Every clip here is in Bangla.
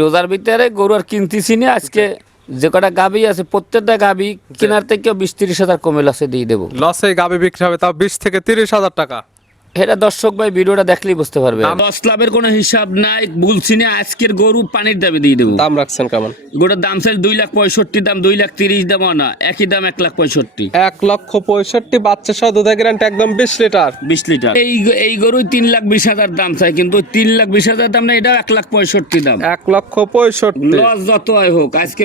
রোজার ভিতরে গরু আর কিনতেছি না আজকে যে কটা গাবি আছে প্রত্যেকটা গাবি কেনার থেকে 20-30 হাজার কমে লসে দিয়ে দেবো। লসে গাবি বিক্রি হবে তাও 20 থেকে 30 হাজার টাকা। এটা দর্শক ভাই ভিডিওটা দেখলেই বুঝতে পারবে। দশ লাভের কোনো হিসাব নাই, বলছি না আজকের গরু পানির দামে দিয়ে দেবো। দাম রাখছেন কেমন? গোটার দাম চাই 2,65,000 দাম, 2,30,000 দাম না, একই দাম 1,65,000। 1,65,000 বাচ্চা সহ দুধের গ্যারান্টি একদম 20 লিটার। 20 লিটার এই গরুই 3,20,000 দাম চাই, কিন্তু 3,20,000 দাম না, এটাও 1,65,000 দাম। 1,65,000 লস যত হয় হোক আজকে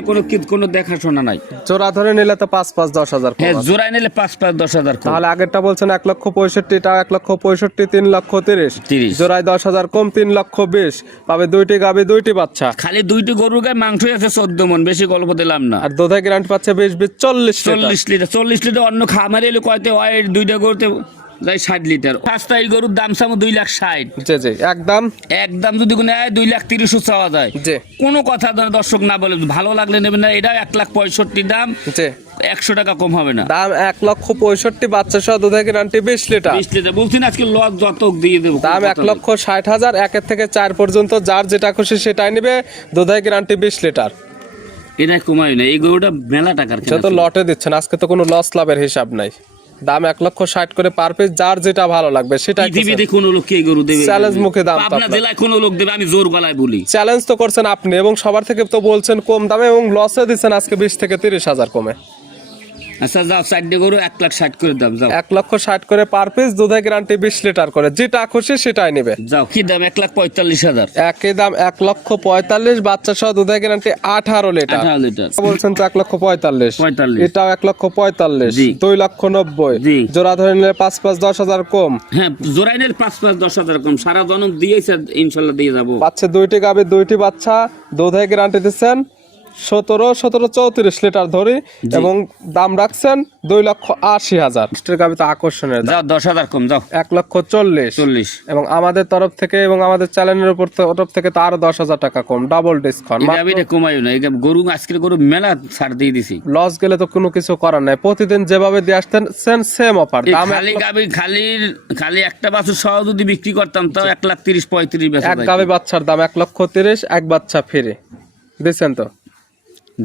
কোনো দেখাশোনা নাই। জোড়া ধরে নিলে তো 5-5 10,000। হ্যাঁ, জোড়ায় নিলে 5-5 10,000। তাহলে আগেরটা বলছেন 1,65,000, এটা 1,65,000, 3,30,000। জোড়ায় 10,000 কম, 3,20,000 পাবে। দুইটি গাবি দুইটি বাচ্চা, খালি দুইটি গরুর গায়ে মাংস আছে 14 মণ, বেশি গল্প দিলাম না। আর দুধের গ্যারান্টি পাচ্ছে 20 40 লিটার। 40 লিটার অন্য খামারে এলে কয়তে হয়, দুইটা গরুতে যাই 60 লিটার। পাঁচটা এই গরুর দাম চামো 2,60,000। জি জি, একদম যদি কোনো 2,30,000 চাওয়া যায়, জি কোনো কথা দর্শক না বলে, ভালো লাগলে নেবেন না। এটা 1,65,000 দাম, জি 100 টাকা কম হবে না। দাম 1,65,000 বাচ্চা সহ দুধের গ্যারান্টি 20 লিটার। 20 লিটার বলছি না, আজকে লস যত দিয়ে দেবো। দাম 1,60,000, 1 থেকে 4 পর্যন্ত যার যেটা খুশি সেটাই নিবে। দুধের গ্যারান্টি 20 লিটার। এটা কমাই না, এই গরুটা মেলা টাকার যত লটে দিচ্ছেন, আজকে তো কোনো লস লাভের হিসাব নাই। দাম 1,60,000 করে পার পিস, যার যেটা ভালো লাগবে সেটাই। পৃথিবীতে কোন লোক এই গরু দেবে? চ্যালেঞ্জ মুখে দাম। পাবনা জেলায় কোন লোক দেবে? আমি জোর গলায় বলি, চ্যালেঞ্জ তো করছেন আপনি, এবং সবার থেকে তো বলছেন কম দামে, এবং লসে দিচ্ছেন আজকে 20 থেকে 30,000 কমে। আচ্ছা যাও, 4টে গরু 1,60,000 করে দাম, যাও। 1,60,000 করে পার পিস, দুধের গ্যারান্টি 20 লিটার করে, যেটা খুশি সেটাই নিবে। যাও, কি দাম? 1,45,000। একই দাম 1,45,000, বাচ্চা সহ দুধের গ্যারান্টি 18 লিটার। 18 লিটার বলছেন তো 1,45,000, এটাও 1,45,000, জি। 2,90,000। জি। জোড়া ধরে নিলে 5-5 10,000 কম। হ্যাঁ, জোড়াই নিলে 5-5 10,000 কম। সারা জনম দিয়েছে, ইনশাল্লাহ দিয়ে যাবো। পাচ্ছে দুইটি গাভী দুইটি বাচ্চা, দুধের গ্যারান্টি দিচ্ছেন 17-34 লিটার ধরি, এবং দাম রাখছেন 2,80,000। গাভী তো আকর্ষণের, যাও 10,000 কম, যাও 1,40,000। এবং আমাদের তরফ থেকে এবং আমাদের চ্যানেলের উপর তরফ থেকে তো আরো 10,000 টাকা কম, ডাবল ডিসকাউন্ট। এটা কমাইও না, এটা গরু আজকের গরু মেলা ছাড় দিয়ে দিছি। লস গেলে তো কোনো কিছু করার নাই, প্রতিদিন যেভাবে দিয়ে আসতেন সেম অফার। দাম খালি গাভী খালি একটা বাছুর সহ যদি বিক্রি করতাম তাও 1,30-35 বেচা এক যায়। গাভী বাচ্চার দাম 1,30,000, এক বাচ্চা ফ্রি দিচ্ছেন তো।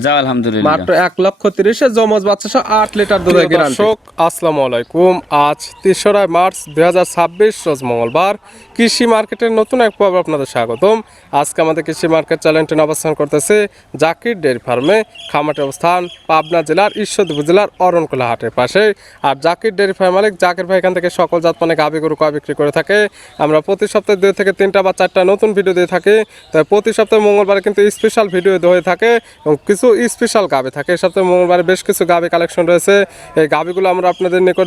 যাও আলহামদুলিল্লাহ, মাত্র 1,30,000 জমজ বাচ্চা সহ 8 লিটার দুধের গ্যারান্টি। দর্শক আসসালামু আলাইকুম, আজ 3রা মার্চ 2026 রোজ মঙ্গলবার। কৃষি মার্কেটের নতুন এক পর্ব আপনাদের স্বাগতম। আজকে আমাদের কৃষি মার্কেট চ্যানেলটি অবস্থান করতেছে জাকির ডেয়ারি ফার্মে। খামারের অবস্থান পাবনা জেলার ঈশ্বরদী উপজেলার অরণকুলা হাটের পাশে। আর জাকির ডেয়ারি ফার্ম মালিক জাকির ভাই এখান থেকে সকল জাত মানে গাভী গরু কয় বিক্রি করে থাকে। আমরা প্রতি সপ্তাহে 2 থেকে 3টা বা 4টা নতুন ভিডিও দিয়ে থাকি। তাই প্রতি সপ্তাহে মঙ্গলবারে কিন্তু স্পেশাল ভিডিও হয়ে থাকে, এবং কিছু স্পেশাল গাভী থাকে। এই সপ্তাহে মঙ্গলবারে বেশ কিছু গাভী কালেকশন রয়েছে। এই গাভীগুলো আমরা আপনাদের নিকট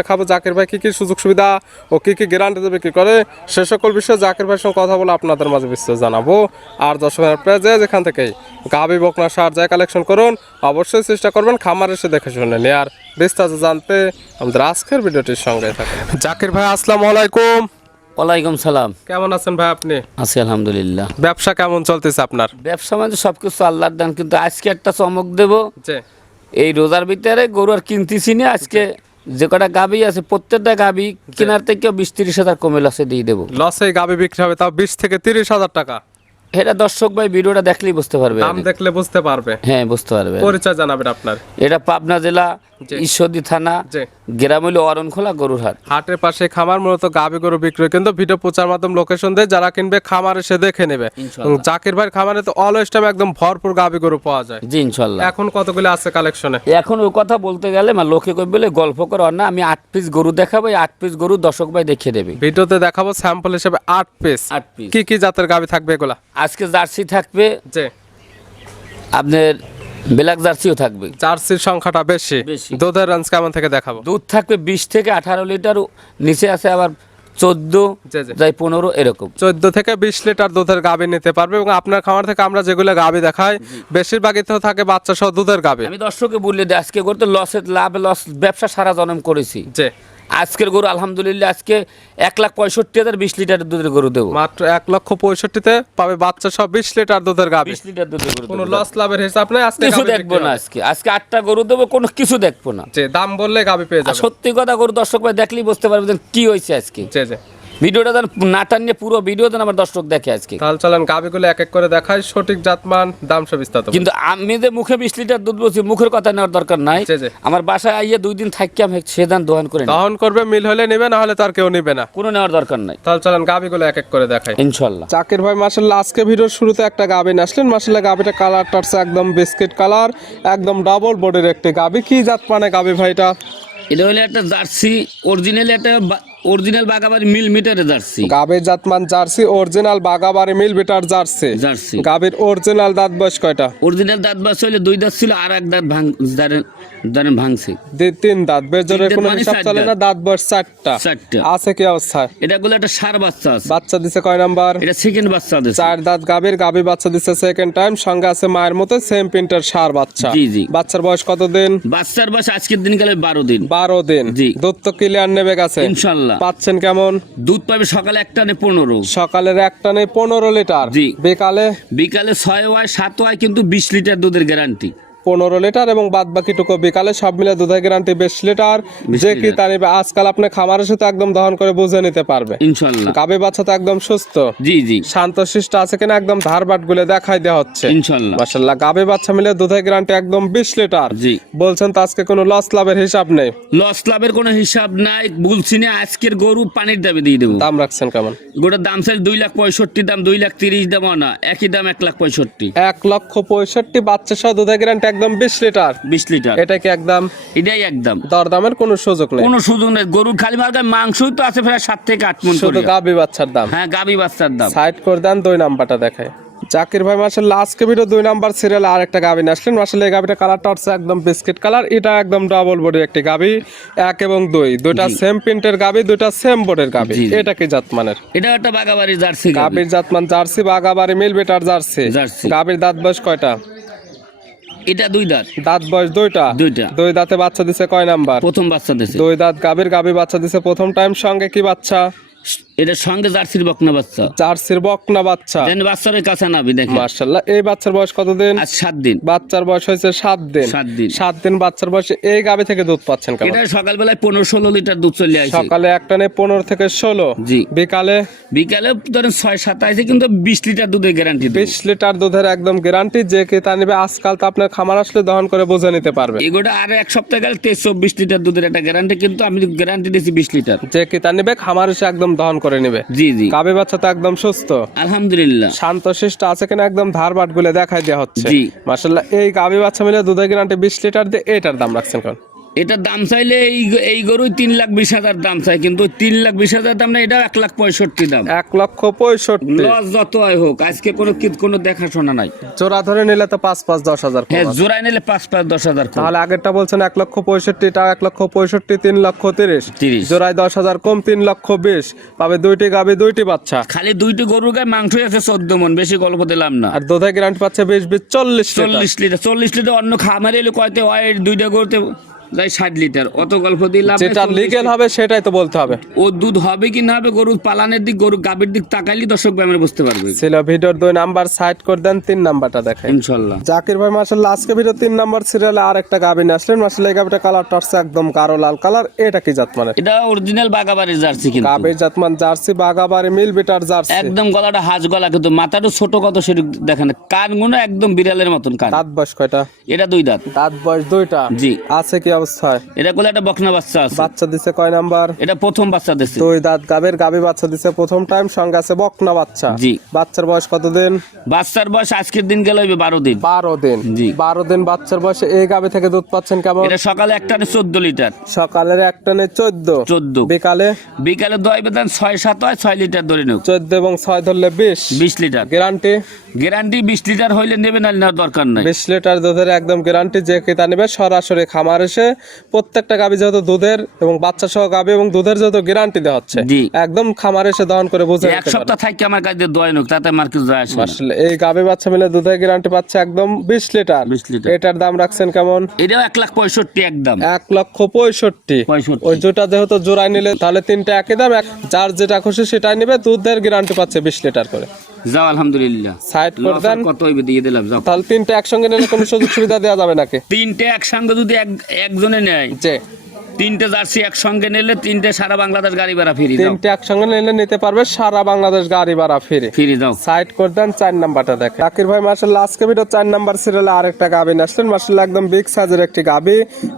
দেখাবো জাকির ভাই কি কি সুযোগ সুবিধা ও কি কি গ্যারান্টিতে বিক্রি করে, সে সকল বিষয়ে জাকির ভাইয়ের সঙ্গে কথা বলে আপনাদের মাঝে বিস্তারিত জানাবো। আর দর্শকের প্রায় যেখান থেকে গাভী বকনা সার যায় কালেকশন করুন, অবশ্যই চেষ্টা করবেন খামার এসে দেখে শুনে নিয়ে। আর বিস্তারিত জানতে আমাদের আজকের ভিডিওটির সঙ্গে থাকেন। জাকির ভাই আসসালামু আলাইকুম। ওয়ালাইকুম সালাম। কেমন আছেন ভাই আপনি? আছি আলহামদুলিল্লাহ। ব্যবসা কেমন চলতেছে আপনার? ব্যবসা মানে সবকিছু আল্লাহর দান, কিন্তু আজকে একটা চমক দেবো। এই রোজার ভিতরে গরু আর কিনতেছি না আজকে যে কটা গাভী আছে প্রত্যেকটা গাভী কেনার থেকে 20-30 হাজার কমে লসে দিয়ে দেবো। লসে গাভী বিক্রি হবে তাও 20 থেকে 30,000 টাকা। এটা দর্শক ভাই ভিডিওটা দেখলেই বুঝতে পারবে, দাম দেখলে বুঝতে পারবে। হ্যাঁ বুঝতে পারবে। পরিচয় জানাবেন আপনার। এটা পাবনা জেলা ঈশ্বরদী থানা, গ্রাম হইল অরণখোলা গরুর হাট। হাটের পাশে খামার, মূলত গাভী গরু বিক্রি, কিন্তু ভিডিও প্রচার মাধ্যম লোকেশন দেয়, যারা কিনবে খামার এসে দেখে নেবে। জাকির ভাইয়ের খামারে তো অলওয়েজ টাইম একদম ভরপুর গাভী গরু পাওয়া যায়। জি ইনশাআল্লাহ। এখন কতগুলো আছে কালেকশনে? এখন ওই কথা বলতে গেলে লোকে কই বলে গল্প করার না, আমি 8 পিস গরু দেখাবো, 8 পিস গরু দর্শক ভাই দেখিয়ে দেবে। ভিডিওতে দেখাবো স্যাম্পল হিসেবে 8 পিস। কি কি জাতের গাভী থাকবে এগুলা? আজকে জার্সি থাকবে, আপনার ব্ল্যাক জার্সিও থাকবে। জার্সির সংখ্যাটা বেশি। দুধের রেঞ্জ কেমন থেকে দেখাবো? দুধ থাকবে 20 থেকে 18 লিটার, নিচে আছে আবার 14 যাই 15 এরকম। 14 থেকে 20 লিটার দুধের গাভী নিতে পারবে। এবং আপনার খামার থেকে আমরা যেগুলো গাভী দেখাই বেশিরভাগই তো থাকে বাচ্চা সহ দুধের গাভী। আমি দর্শককে বললে দিই, আজকে করতে লস ব্যবসা সারা জনম করেছি। আজকের গরু আলহামদুলিল্লাহ আজকে 1,65,000 20 লিটার দুধের গরু দেবো। মাত্র 1,65,000-তে পাবে বাচ্চা সহ 20 লিটার দুধের গাভী। 20 লিটার দুধের গরু, কোনো লস লাভের হিসাব নাই। আজকে কিছু দেখবো না, আজকে 8টা গরু দেবো, কোনো কিছু দেখবো না। দাম বললে গাভী পেয়ে যাবে। সত্যি কথা গরু দর্শক ভাই দেখলেই বুঝতে পারবে কি হয়েছে আজকে। ভিডিওটা যেন না টানিয়ে পুরো ভিডিও যেন আমার দর্শক দেখে আজকে। তাহলে চলেন গাবিগুলো এক এক করে দেখাই, সঠিক জাতমান দাম সব বিস্তারিত। কিন্তু আমি যে মুখে 20 লিটার দুধ বলছি, মুখের কথা নেওয়ার দরকার নাই। জি, জি। আমার বাসায় আইয়ে 2 দিন থাকি আমি সেদান দোহান করে নিই। দহন করবে, মিল হলে নেবে, না হলে তার কেউ নেবে না, কোনো নেওয়ার দরকার নাই। তাহলে চলেন গাবিগুলো এক এক করে দেখাই ইনশাআল্লাহ। জাকির ভাই মাশাআল্লাহ আজকে ভিডিওর শুরুতে একটা গাবি আসলেন, মাশাআল্লাহ গাবিটা কালারটা হচ্ছে একদম বিস্কিট কালার, একদম ডাবল বডির একটি গাবি। কি জাত মানে গাবি ভাইটা? এটা হলো একটা জার্সি অরিজিনাল, একটা অরিজিনাল বাগাবাড়ি মিল মিটারে জার্সি। গাবির জাতমান জার্সি অরিজিনাল বাগাবাড়ি মিল বিটার জার্সি। জার্সি গাবির অরিজিনাল দাঁত বয়স কয়টা? অরিজিনাল দাঁত বাস হইলে 2 দাঁত ছিল, আর এক দাঁত ভাঙছে। 3 দাঁত, বেজরের কোনো মানে হিসাব 4 চলে না। দাঁত। দাঁত বয়স 4টা। 4টা আছে কি অবস্থায়? এটা গুলো একটা সার বাচ্চা আছে। বাচ্চা দিছে কয় নাম্বার? এটা সেকেন্ড বাচ্চা আছে। 4 দাঁত গাবির, গাবি বাচ্চা দিছে সেকেন্ড টাইম, সঙ্গে আছে মায়ের মতো সেম প্রিন্টার সার বাচ্চা। জি, জি। বাচ্চার বয়স কতদিন? বাচ্চার বয়স আজকের দিন গেলে 12 দিন। 12 দিন। জি। দুধ তো ক্লিয়ার নেবে গেছে ইনশাআল্লাহ। পাচ্ছেন কেমন? দুধ পাবে সকালে 1 টানে 15, সকালের এক টানে 15 লিটার। জি। বিকালে 6 হয় 7 হয়, কিন্তু 20 লিটার দুধের গ্যারান্টি। 15 লিটার, এবং বাদ বাকিটুকু বিকালে, সব মিলে দুধের গ্যারান্টি 20 লিটার। 20 যে কি লিটার। তা নিবে আজকাল আপনি খামারের সাথে একদম দহন করে বুঝে নিতে পারবে। ইনশাআল্লাহ। গাবে বাচ্চা তো একদম সুস্থ, জি, জি। শান্তশিষ্ট আছে কিনা একদম ধারবাট গুলো দেখাই দেওয়া হচ্ছে। ইনশাআল্লাহ। মাশাআল্লাহ গাবে বাচ্চা মিলে দুধের গ্যারান্টি একদম 20 লিটার। জি। বলছেন তো আজকে কোনো লস লাভের হিসাব নেই? লস লাভের কোনো হিসাব নাই, বলছি না। আজকের গরু পানির দামে দিয়ে দেবো। দাম রাখছেন কেমন? গোটার দাম চাই 2,65,000 দাম, 2,30,000 দামও না, একই দাম 1,65,000। 1,65,000 বাচ্চা সহ দুধের গ্যারান্টি একদম 20 লিটার। 20 লিটার। এটা কি একদম? এটাই একদম। দরদামের কোনো সুযোগ নেই? কোনো সুযোগ নেই। গরুর খালি মার্কায় মাংসই তো আছে প্রায় 7 থেকে 8 মণ শুধু করে। গাবি বাচ্চার দাম। হ্যাঁ, গাবি বাচ্চার দাম। সাইড করে দেন, 2 নাম্বারটা দেখায়। জাকির ভাই মাশাআল্লাহ আজকে ভিডিও 2 নাম্বার সিরিয়ালে আরেকটা গাবি আসলেন। মাশাআল্লাহ এই গাবিটা কালারটা হচ্ছে একদম বিস্কিট কালার। এটা একদম ডাবল বডির একটি গাবি, 1 এবং 2 দুইটা সেম প্রিন্টের গাবি, দুইটা সেম বডির গাবি। জি, জি। এটা কি জাতমানের? এটা একটা বাগাবাড়ি জার্সি গাবি। গাবির জাতমান জার্সি, বাগাবাড়ি মিল বেটার জার্সি। জার্সি। গাবির দাঁত বয়স কয়টা? এটা 2 দাঁত। দাঁত বয়স 2টা। 2 দাঁতে বাচ্চা দিছে কয় নাম্বার? প্রথম বাচ্চা দিছে। 2 দাঁত গাবির, গাবি বাচ্চা দিছে প্রথম টাইম। সঙ্গে কি বাচ্চা? এটার সঙ্গে জার্সির বকনা বাচ্চা। জার্সির বকনা বাচ্চা। দেন বাচ্চার কাছে নাবি দেখেন। মাশাআল্লাহ এই বাচ্চার বয়স কতদিন? আজ 7 দিন। বাচ্চার বয়স হয়েছে 7 দিন। 7 দিন। 7 দিন বাচ্চার বয়সে এই গাবি থেকে দুধ পাচ্ছেন কেমন? এটা সকালবেলায় 15-16 লিটার দুধ চলে আসে। সকালে এক টানে 15 থেকে 16। জি। বিকালে ধরেন 6-7 আছে, কিন্তু 20 লিটার দুধের গ্যারান্টি। 20 লিটার দুধের একদম গ্যারান্টি। যে কে তা নেবে আজকাল তো আপনার খামার আসলে দহন করে বুঝে নিতে পারবে। এগুলো আর এক সপ্তাহ গেলে 23-24 লিটার দুধের একটা গ্যারান্টি, কিন্তু আমি গ্যারান্টি দিয়েছি 20 লিটার। যে কে তা নেবে খামার এসে একদম দহন করে নেবে। জি, জি। গাবে বাচ্চা তো একদম সুস্থ, আলহামদুলিল্লাহ। শান্তশিষ্ট আছে কিনা একদম ধারবাট গুলো দেখাই দেওয়া হচ্ছে। জি। মাশাআল্লাহ এই গাবে বাচ্চা মিলে দুধের গ্যারান্টি 20 লিটার দিয়ে। এটার দাম রাখছেন কোন? এটার দাম চাইলে এই গরুই 3,20,000 দাম চাই, কিন্তু 3,20,000 দাম না, এটা 1,65,000 দাম। 1,65,000। লস যত হয় হোক, আজকে কোনো দেখাশোনা নাই। জোড়া ধরে নিলে তো 5-5 10,000। হ্যাঁ, জোড়ায় নিলে 5-10,000। তাহলে আগেরটা বলছেন 1,65,000 টাকা, 1,65,000 3,30,000। 30। জোড়ায় 10,000 কম, 3,20,000 পাবে। 2টি গাবি 2টি বাচ্চা। খালি 2টি গরুর গায়ে মাংস আছে 14 মণ, বেশি গল্প দিলাম না। আর দুধের গ্যারান্টি পাচ্ছে 20 40 লিটার। 40 লিটার। অন্য খামারে এলে কয়তে হয় 2টা গরুতে যাই 60 লিটার। অত গল্প দিলাম। যেটা লিগ্যাল হবে সেটাই তো বলতে হবে। ও দুধ হবে কি না হবে, গরুর পালানের দিক, গরু গাভীর দিক তাকাইলে দর্শক আমরা বুঝতে পারবে। ছিল ভিডিওর 2 নাম্বার সাইড করে দেন, 3 নাম্বারটা দেখেন ইনশাআল্লাহ। জাকির ভাই মাশাআল্লাহ আজকে ভিডিও 3 নাম্বার সিরিয়ালে আরেকটা গাবি আসলেন। মাশাআল্লাহ এই গাবিটা কালারটা হচ্ছে একদম গাঢ় লাল কালার। এটা কি জাতমানের? এটা অরিজিনাল বাগাবাড়ি জার্সি, কিন্তু গাবির জাতমান জার্সি, বাগাবাড়ি মিল বিটার জার্সি। একদম গলাটা হাঁস গলা, কিন্তু মাথাটা ছোট কত সেটা দেখেন। কানগুলো একদম বিড়ালের মতন কান। দাঁত বয়স কয়টা? এটা 2 দাঁত। দাঁত বয়স 2টা। জি। আছে কি অবস্থায়? এটা কোলে একটা বকনা বাচ্চা আছে। বাচ্চা দিছে কয় নাম্বার? এটা প্রথম বাচ্চা দিছে। 2 দাঁত গাবের, গাবি বাচ্চা দিছে প্রথম টাইম। সঙ্গে আছে বকনা বাচ্চা। জি। বাচ্চার বয়স কতদিন? বাচ্চার বয়স আজকের দিন গেলে 12 দিন। 12 দিন। জি। 12 দিন বাচ্চার বয়সে এই গাবি থেকে দুধ পাচ্ছেন কেমন? এটা সকালে 1 টানে 14 লিটার। সকালের এক টানে 14। বিকালে দয় বেতন 6-7 হয়, 6 লিটার ধরে নেব। 14 এবং 6 ধরলে 20 লিটার গ্যারান্টি। 20 লিটার হইলে নেবে, না নেওয়ার দরকার নাই। 20 লিটার দুধের একদম গ্যারান্টি। যে ক্রেতা নেবে সরাসরি খামার এসে প্রত্যেকটা গাবি যেহেতু দুধের এবং বাচ্চা সহ গাবি এবং দুধের যেহেতু গ্যারান্টি দেওয়া হচ্ছে, জি। একদম খামার এসে দহন করে বুঝে এক সপ্তাহ থাকি আমার কাছে দয় নোক, তাতে আমার কিছু যায় আসে না। আসলে এই গাবি বাচ্চা মিলে দুধের গ্যারান্টি পাচ্ছে একদম 20 লিটার। 20 লিটার। এটার দাম রাখছেন কেমন? এটাও 1,65,000 একদম। 1,65,000। ওই জোটা যেহেতু জোড়ায় নিলে তাহলে 3টা একই দাম। যার যেটা খুশি সেটাই নেবে। দুধের গ্যারান্টি পাচ্ছে 20 লিটার করে। যাও আলহামদুলিল্লাহ। সাইড করে দেন। কত হইবে দিয়ে দিলাম। যাও। তাহলে 3টা একসঙ্গে নিলে কোনো সুযোগ সুবিধা দেওয়া যাবে নাকি? 3টে একসঙ্গে যদি একজনে নেয়, যে তিনটে জার্সি একসঙ্গে নিলে তিনটে সারা বাংলাদেশ গাড়ি ভাড়া ফ্রি দাও। তিনটে একসঙ্গে নিলে নিতে পারবে সারা বাংলাদেশ গাড়ি ভাড়া ফ্রি। ফ্রি দাও। সাইড করে দেন 4 নাম্বারটা দেখেন। জাকির ভাই মাশাআল্লাহ আজকে ভিডিও 4 নাম্বার সিরিয়ালে আরেকটা গাবি আসলেন। মাশাআল্লাহ একদম বিগ সাইজের একটি গাবি।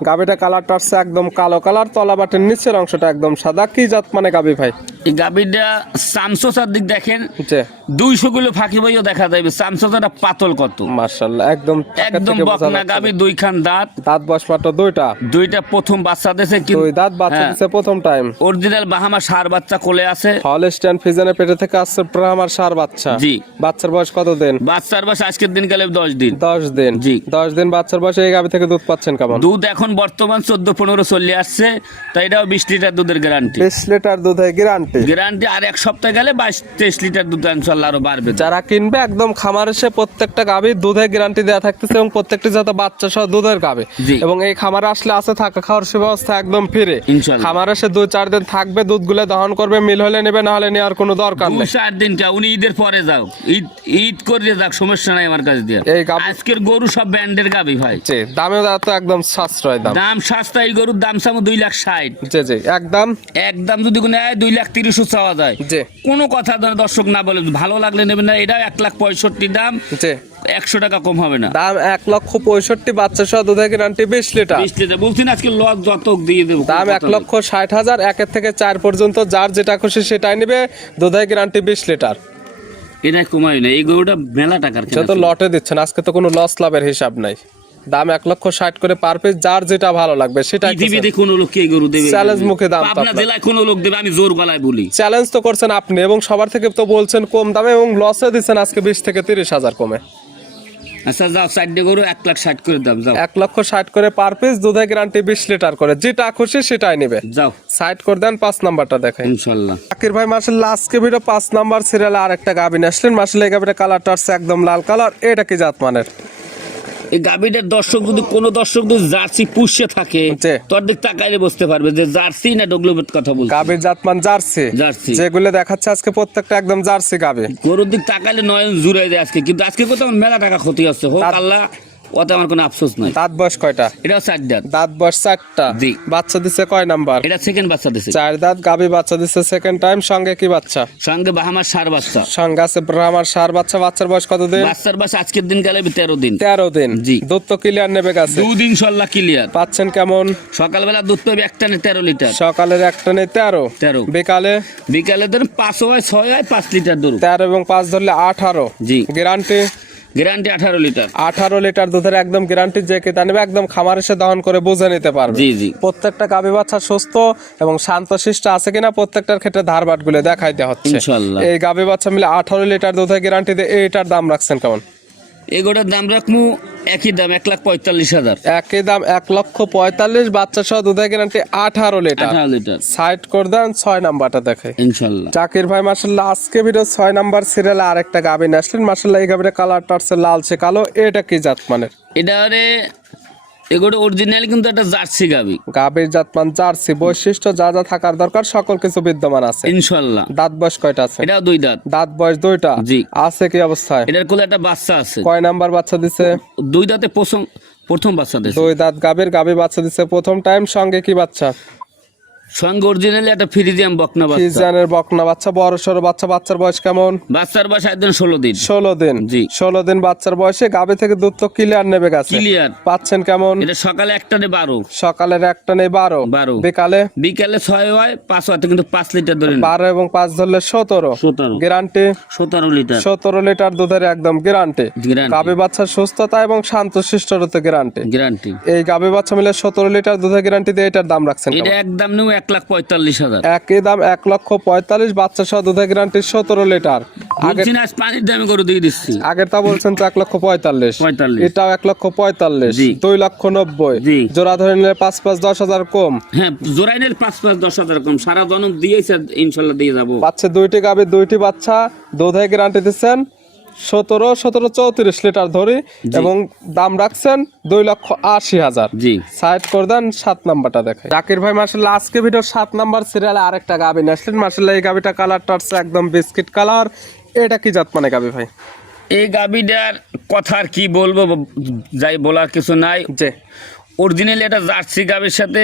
গাবিটা কালারটা হচ্ছে একদম কালো কালার, তলা বাটের নিচের অংশটা একদম সাদা। কি জাত মানে গাবি ভাই? এই গাবিটা সামসোসার দিক দেখেন, জি 200 কিলো ফাঁকি বইও দেখা যাবে। সামসোসাটা পাতল কত মাশাআল্লাহ একদম একদম বকনা গাবি, 2 খান দাঁত। দাঁত বয়স মাত্র দুইটা প্রথম বাচ্চা দেশে দুই দাঁত বাচ্চা দিছে প্রথম টাইম। অরিজিনাল বাহামা সার বাচ্চা কোলে আছে। হলস্টাইন ফ্রিজিয়ানের পেটে থেকে আসছে ব্রাহ্মার সার বাচ্চা। জি। বাচ্চার বয়স কত দিন? বাচ্চার বয়স আজকের দিন গেলে 10 দিন। 10 দিন। জি 10 দিন বাচ্চার বয়সে এই গাবি থেকে দুধ পাচ্ছেন কেমন? দুধ এখন বর্তমান 14-15 চলে আসছে, তাই এটাও 20 লিটার দুধের গ্যারান্টি। 20 লিটার দুধের গ্যারান্টি। আর এক সপ্তাহ গেলে 22-23 লিটার দুধ ইনশাআল্লাহ আরো বাড়বে। যারা কিনবে একদম খামার এসে প্রত্যেকটা গাবি দুধের গ্যারান্টি দেওয়া থাকতেছে এবং প্রত্যেকটি যাতে বাচ্চা সহ দুধের গাবে। জি। এবং এই খামারে আসলে আছে থাকা খাওয়ার সুব্যবস্থা একদম ফ্রি। ইনশাআল্লাহ। খামার এসে 2-4 দিন থাকবে, দুধগুলো দহন করবে, মিল হলে নেবে, না হলে নেওয়ার কোনো দরকার নেই। 2-4 দিন কা উনি ঈদের পরে যাও, ঈদ করে যাক, সমস্যা নাই আমার কাছে দিয়ে। এই গাবি আজকের গরু সব ব্র্যান্ডের গাবি ভাই। জি দামেও তো একদম সাশ্রয় দাম। দাম সস্তা। এই গরুর দাম সামো 2,60,000। জি জি একদম একদম যদি কোনো 2,30,000 চাওয়া যায়, জি কোনো কথা দর্শক না বলে, ভালো লাগলে নেবেন না। এটা 1,65,000 দাম, জি 100 টাকা কম হবে না। দাম 1,65,000 বাচ্চা সহ দুধের গ্যারান্টি 20 লিটার। 20 লিটার বলছেন, আজকে লস যত দিয়ে দেবো। দাম 1,60,000। 1 থেকে 4 পর্যন্ত যার যেটা খুশি সেটাই নিবে। দুধের গ্যারান্টি 20 লিটার। এটা কমাই না, এই গরুটা মেলা টাকার কেনা যত লটে দিচ্ছেন, আজকে তো কোনো লস লাভের হিসাব নাই। দাম 1,60,000 করে পার পিস, যার যেটা ভালো লাগবে সেটাই। পৃথিবীতে কোন লোক এই গরু দেবে? চ্যালেঞ্জ মুখে দাম। আপনার জেলায় কোন লোক দেবে? আমি জোর গলায় বলি। চ্যালেঞ্জ তো করছেন আপনি, এবং সবার থেকে তো বলছেন কম দামে, এবং লসে দিচ্ছেন আজকে 20 থেকে 30,000 কমে। আচ্ছা যাও, 4টে গরু 1,60,000 করে দাম। যাও 1,60,000 করে পার পিস, দুধের গ্যারান্টি 20 লিটার করে, যেটা খুশি সেটাই নেবে। যাও সাইড করে দেন। 5 নাম্বারটা দেখেন ইনশাআল্লাহ। জাকির ভাই মাশাআল্লাহ আজকে ভিডিও 5 নাম্বার সিরিয়ালে আরেকটা গাবি আসলেন। মাশাআল্লাহ এই গাবিটা কালারটা হচ্ছে একদম লাল কালার। এটা কি জাত মানের? এই গাবিটার দর্শক যদি জার্সি পুষে থাকে, জি। তোর দিক তাকাইলে বুঝতে পারবে যে জার্সি না ডগলুবেট কথা বলছি। গাবির জাতমান জার্সি। জার্সি। যেগুলো দেখাচ্ছে আজকে প্রত্যেকটা একদম জার্সি গাবি। গরুর দিক তাকাইলে নয়ন জুড়ে যায় আজকে, কিন্তু আজকে কোথাও মেলা টাকা ক্ষতি হচ্ছে। হোক আল্লাহ, ওতে আমার কোনো আফসোস নাই। দাঁত বয়স কয়টা? এটা 4 দাঁত। দাঁত বয়স 4টা। জি। বাচ্চা দিছে কয় নাম্বার? এটা সেকেন্ড বাচ্চা দিছে। 4 দাঁত গাবি বাচ্চা দিছে সেকেন্ড টাইম। সঙ্গে কি বাচ্চা? সঙ্গে বাহামার সার বাচ্চা। সঙ্গে আছে ব্রাহ্মার সার বাচ্চা। বাচ্চার বয়স কত দিন? বাচ্চার বয়স আজকের দিন গেলে 13 দিন। 13 দিন। জি। দুধ তো ক্লিয়ার নেবে গেছে। দুধ ইনশাআল্লাহ ক্লিয়ার। পাচ্ছেন কেমন? সকালবেলা দুধ পাবে এক টানে 13 লিটার। সকালের একটা নেই 13। 13। বিকালে? বিকালে ধরুন 5 হয় 6 হয় 5 লিটার দুধ। 13 এবং 5 ধরলে 18। জি। গ্যারান্টি? Guarantee 18 litre. 18 লিটার দুধের একদম গ্যারান্টি। যে কেতা নেবে একদম খামার এসে দহন করে বুঝে নিতে পারবে। জি জি। প্রত্যেকটা গাভী বাচ্চা সুস্থ এবং শান্তশিষ্ট আছে কিনা প্রত্যেকটার ক্ষেত্রে ধারবাট গুলো দেখাইতে হচ্ছে। ইনশাআল্লাহ। এই গাভী বাচ্চা মিলে 18 লিটার দুধের গ্যারান্টি দিয়ে এইটার দাম রাখছেন কেমন? এগুলোর দাম রাখমু একই দাম 1,45,000। একই দাম 1,45,000। বাচ্চা সহ দুধের গ্যারান্টি 18 লিটার। 18 লিটার সাইড করে দেন। 6 নাম্বারটা দেখে ইনশাআল্লাহ। জাকির ভাই মাশাআল্লাহ আজকে ভিডিও 6 নাম্বার সিরিয়ালে আরেকটা গাভী আসলেন। মাশাআল্লাহ এই গাভীর কালারটা হচ্ছে লালচে কালো। এটা কি জাত মানের? এটা এগুলো অরিজিনাল কিন্তু একটা জার্সি গাবি। গাভীর জাতমান জার্সি। বৈশিষ্ট্য যা যা থাকার দরকার সকল কিছু বিদ্যমান আছে ইনশাআল্লাহ। দাঁত বয়স কয়টা আছে? এটা 2 দাঁত। দাঁত বয়স 2টা। জি। আছে কি অবস্থায়? এটার কোলে একটা বাচ্চা আছে। কয় নাম্বার বাচ্চা দিছে? 2 দাঁতে প্রথম বাচ্চা দিছে। 2 দাঁত গাভী বাচ্চা দিছে প্রথম টাইম। সঙ্গে কি বাচ্চা? সঙ্গে অরিজিনালি একটা ফ্রিজিয়ান বকনা বাচ্চা। ফ্রিজিয়ানের বকনা বাচ্চা। বড় সরো বাচ্চা। বাচ্চার বয়স কেমন? বাচ্চার বয়স একদিন 16 দিন। 16 দিন। জি। 16 দিন বাচ্চার বয়সে গাভী থেকে দুধ তো ক্লিয়ার নেবে গেছে। ক্লিয়ার। পাচ্ছেন কেমন? এটা সকালে একটানে 12। সকালের একটা নেই 12। 12। বিকালে? বিকালে 6 হয় 5 হয়, কিন্তু 5 লিটার ধরে 12 এবং 5 ধরলে 17। 17। গ্যারান্টি? 17 লিটার। 17 লিটার দুধের একদম গ্যারান্টি। গ্যারান্টি। গাভী বাচ্চার সুস্থতা এবং শান্তশিষ্টতা গ্যারান্টি। গ্যারান্টি। এই গাভী বাচ্চা মিলে 17 লিটার দুধের গ্যারান্টি দিয়ে এটার দাম রাখছেন এটা কেমন? একদম নেব 1,45,000। একই দাম 1,45,000। বাচ্চা সহ দুধের গ্যারান্টি 17 লিটার। আগে আজ পানির দামে করে দিয়ে দিচ্ছি। আগেরটা বলছেন তো 1,45,000। 45। এটাও 1,45,000। জি। 2,90,000। জি। জোড়া ধরে নিলে 5-10,000 কম। হ্যাঁ, জোরাইনের 5-10,000 কম। সারা জনম দিয়েছে, ইনশাল্লাহ দিয়ে যাবো। পাচ্ছে 2টি গাভী 2টি বাচ্চা। দুধের গ্যারান্টি দিচ্ছেন 17-34 লিটার ধরি এবং দাম রাখছেন 2,80,000। জি। সাইড করে দেন। 7 নাম্বারটা দেখে জাকির ভাই মাশাআল্লাহ আজকে ভিডিও 7 নাম্বার সিরিয়ালে আরেকটা গাভী আসলেন। মাশাআল্লাহ এই গাভীটা কালারটা হচ্ছে একদম বিস্কিট কালার। এটা কি জাত মানে গাভী ভাই? এই গাভীটার কথা আর কি বলবো, যাই বলার কিছু নাই। যে অরিজিনালি এটা জার্সি গাবির সাথে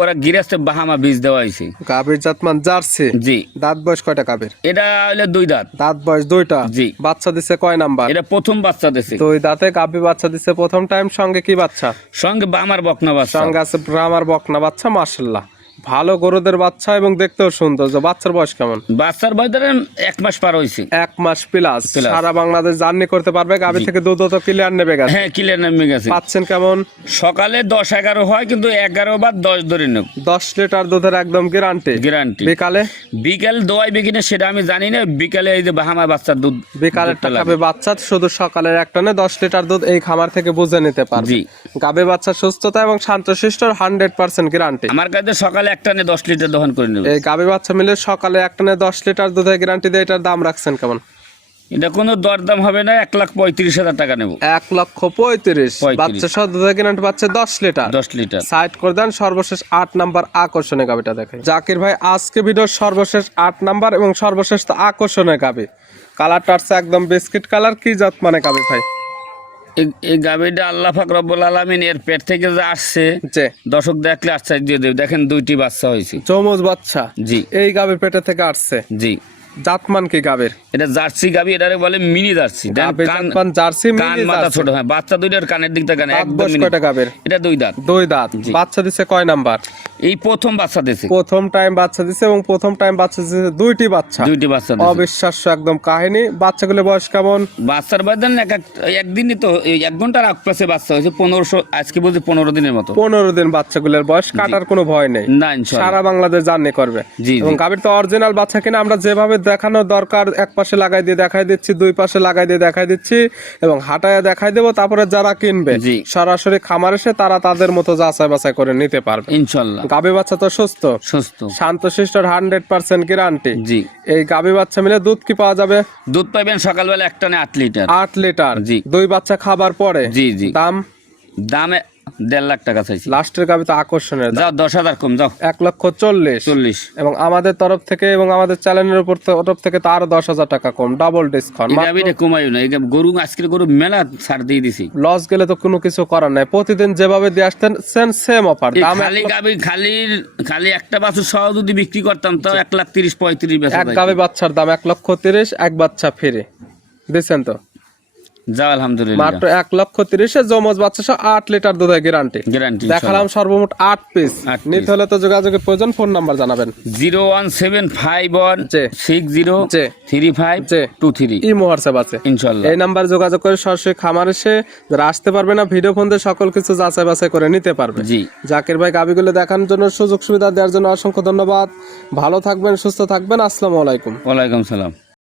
ওরা গিরাস্তে বাহামা বীজ দেওয়া হয়েছে। গাভীর জাতমান জার্সি। জি। দাঁত বয়স কয়টা গাভীর? এটা হলো 2 দাঁত। দাঁত বয়স 2টা। জি। বাচ্চা দিছে কয় নাম্বার? এটা প্রথম বাচ্চা দিছে। 2 দাঁতে গাভী বাচ্চা দিছে প্রথম টাইম। সঙ্গে কি বাচ্চা? সঙ্গে বামার বকনা বাচ্চা। সঙ্গে আছে ব্রাহ্মার বকনা বাচ্চা। মাশাআল্লাহ, ভালো গরুদের বাচ্চা এবং দেখতেও সুন্দর। বাচ্চার বয়স কেমন? বাচ্চার বয়স ধরেন 1 মাস পার হয়েছে। 1 মাস প্লাস। সারা বাংলাদেশ জার্নি করতে পারবে। গাভী থেকে দুধ তো ক্লিয়ার নেবে গেছে। হ্যাঁ, ক্লিয়ার নেমে গেছে। পাচ্ছেন কেমন? সকালে 10-11 হয়, কিন্তু 11 বা 10 ধরে নেব। 10 লিটার দুধের একদম গ্যারান্টি। গ্যারান্টি। বিকালে? বিকাল দোয়াই বিকিনে সেটা আমি জানি না। বিকালে এই যে বাহামা বাচ্চার দুধ, বিকালের টাকাবে বাচ্চা শুধু সকালের একটা না 10 লিটার দুধ এই খামার থেকে বুঝে নিতে পারবে। জি। গাভী বাচ্চার সুস্থতা এবং শান্তশিষ্ট 100% গ্যারান্টি। আমার কাছে সকালে একটা নে 10 লিটার দহন করে নেব। এই গাভী বাচ্চা মিলে সকালে একটা না 10 লিটার দুধের গ্যারান্টি দিয়ে এটার দাম রাখছেন কেমন? এটা কোনো দরদাম হবে না, 1,35,000 টাকা নেব। 1,35,000 বাচ্চা সহ দুধের গ্যারান্টি পাচ্ছে 10 লিটার। 10 লিটার। সাইড করে দেন। সর্বশেষ 8 নাম্বার আকর্ষণীয় গাভীটা দেখেন। জাকির ভাই আজকে ভিডিওর সর্বশেষ 8 নাম্বার এবং সর্বশেষ তো আকর্ষণীয় গাভী। কালারটা আছে একদম বিস্কিট কালার। কি জাত মানে গাভী ভাই? এই গাভীটা আল্লাহ পাক রব্বুল আলামিন এর পেট থেকে যে আসছে, যে দর্শক দেখলে আশ্চর্য দিয়ে দেবে। দেখেন 2টি বাচ্চা হয়েছে। চৌমজ বাচ্চা। জি। এই গাভীর পেটে থেকে আসছে। জি। জাতমান কি গাভীর? এটা জার্সি গাভী, এটারে বলে মিনি জার্সি। গাভীর জাতমান জার্সি কান মিনি মাথা জার্সি। ছোট। হ্যাঁ, বাচ্চা দুইটার কানের দিক থেকে দাঁত বয়স কয়টা গাভীর? এটা 2 দাঁত। 2 দাঁত। জি। বাচ্চা দিছে কয় নাম্বার? এই প্রথম বাচ্চা দিছে। প্রথম টাইম বাচ্চা দিছে এবং প্রথম টাইম বাচ্চা দিছে 2টি বাচ্চা। 2টি বাচ্চা দিছে। অবিশ্বাস্য একদম কাহিনী। বাচ্চাগুলো বয়স কেমন? বাচ্চার বয়স দেন একদিনই তো 1 ঘন্টার আগে বাচ্চা হয়েছে। 1500 আজকে বলছি 15 দিনের মতো। 15 দিন বাচ্চাগুলোর বয়স। কাটার কোনো ভয় নেই। না, ইনশাআল্লাহ। সারা বাংলাদেশ জার্নি করবে। জি। এবং গাভীর তো অরিজিনাল বাচ্চা কিনা আমরা যেভাবে দেখানো দরকার এক পাশে লাগাই দিয়ে দেখাই দিচ্ছি, 2 পাশে লাগাই দিয়ে দেখাই দিচ্ছি এবং হাঁটায় দেখাই দেবো। তারপরে যারা কিনবে জি। সরাসরি খামার এসে তারা তাদের মতো যাচাই বাছাই করে নিতে পারবে ইনশাআল্লাহ। গাভী বাচ্চা তো সুস্থ সুস্থ শান্তশিষ্ট 100% গ্যারান্টি। জি। এই গাভী বাচ্চা মিলে দুধ কি পাওয়া যাবে? দুধ পাবেন সকালবেলা একটা নে 8 লিটার। 8 লিটার। জি। 2 বাচ্চা খাবার পরে। জি জি। দাম? দামে 1.5 লাখ টাকা চাইছি। লাস্টের গাভী তো আকর্ষণের দাম। যাও 10,000 কম, যাও 1,40,000। 40। এবং আমাদের তরফ থেকে এবং আমাদের চ্যানেলের উপর তরফ থেকে তো আরো 10,000 টাকা কম, ডাবল ডিসকাউন্ট। এটা আমি কমাইও না। এই গরু আজকের গরু মেলা ছাড় দিয়ে দিছি। লস গেলে তো কোনো কিছু করার নাই। প্রতিদিন যেভাবে দিয়ে আসতেন সেম অফার। এই দাম খালি গাবি খালি একটা বাছুর সহ যদি বিক্রি করতাম তাও 1,30,000-35,000 বেচা এক যায়। গাভী বাচ্চার দাম 1,30,000, এক বাচ্চা ফ্রি দিচ্ছেন তো। যাও আলহামদুলিল্লাহ। মাত্র 1,30,000 জমজ বাচ্চা সহ 8 লিটার দুধের গ্যারান্টি। গ্যারান্টি দেখালাম সর্বমোট 8 পিস। 8 নিতে হলে তো যোগাযোগের প্রয়োজন। ফোন নাম্বার জানাবেন। 01751603523। ইমো হোয়াটসঅ্যাপ আছে ইনশাআল্লাহ। এই নাম্বার যোগাযোগ করে সরাসরি খামার এসে যারা আসতে পারবে না ভিডিও ফোন দিয়ে সকল কিছু যাচাই বাছাই করে নিতে পারবে। জি। জাকির ভাই গাভীগুলো দেখানোর জন্য সুযোগ সুবিধা দেওয়ার জন্য অসংখ্য ধন্যবাদ। ভালো থাকবেন, সুস্থ থাকবেন। আসসালামু আলাইকুম। ওয়ালাইকুম সালাম।